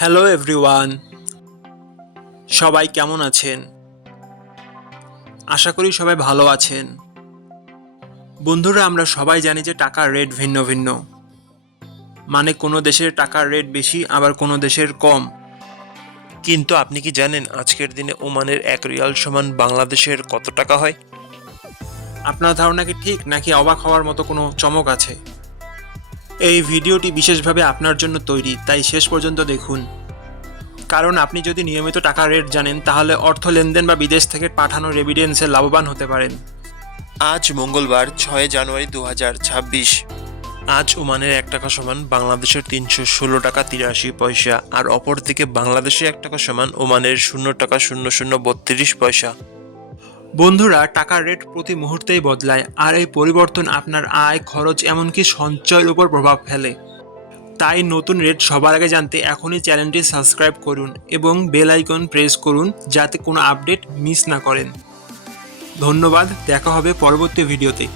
Hello everyone, সবাই কেমন আছেন? আশা করি সবাই ভালো আছেন। বন্ধুরা, আমরা সবাই জানি যে টাকার রেট ভিন্ন ভিন্ন। মানে কোনো দেশের টাকার রেট বেশি, আবার কোনো দেশের কম। কিন্তু আপনি কি জানেন আজকের দিনে ওমানের 1 রিয়াল সমান বাংলাদেশের কত টাকা হয়? আপনার ধারণা কি ঠিক, নাকি অবাক হওয়ার মতো কোনো চমক আছে? এই ভিডিওটি বিশেষভাবে আপনার জন্য তৈরি, তাই শেষ পর্যন্ত দেখুন। কারণ আপনি যদি নিয়মিত টাকার রেট জানেন, তাহলে অর্থ লেনদেন বা বিদেশ থেকে পাঠানো রেমিটেন্সে লাভবান হতে পারেন। আজ মঙ্গলবার 6 জানুয়ারি 2026। আজ ওমানের 1 টাকা সমান বাংলাদেশের 316 টাকা 83 পয়সা, আর অপরদিকে বাংলাদেশে 1 টাকা সমান ওমানের 0 টাকা 0032 পয়সা। বন্ধুরা, টাকার রেট প্রতি মুহূর্তেই বদলায়, আর এই পরিবর্তন আপনার আয়, খরচ, এমনকি সঞ্চয়ের উপর প্রভাব ফেলে। তাই নতুন রেট সবার আগে জানতে এখনই চ্যানেলটি সাবস্ক্রাইব করুন এবং বেল আইকন প্রেস করুন, যাতে কোনো আপডেট মিস না করেন। ধন্যবাদ, দেখা হবে পরবর্তী ভিডিওতে।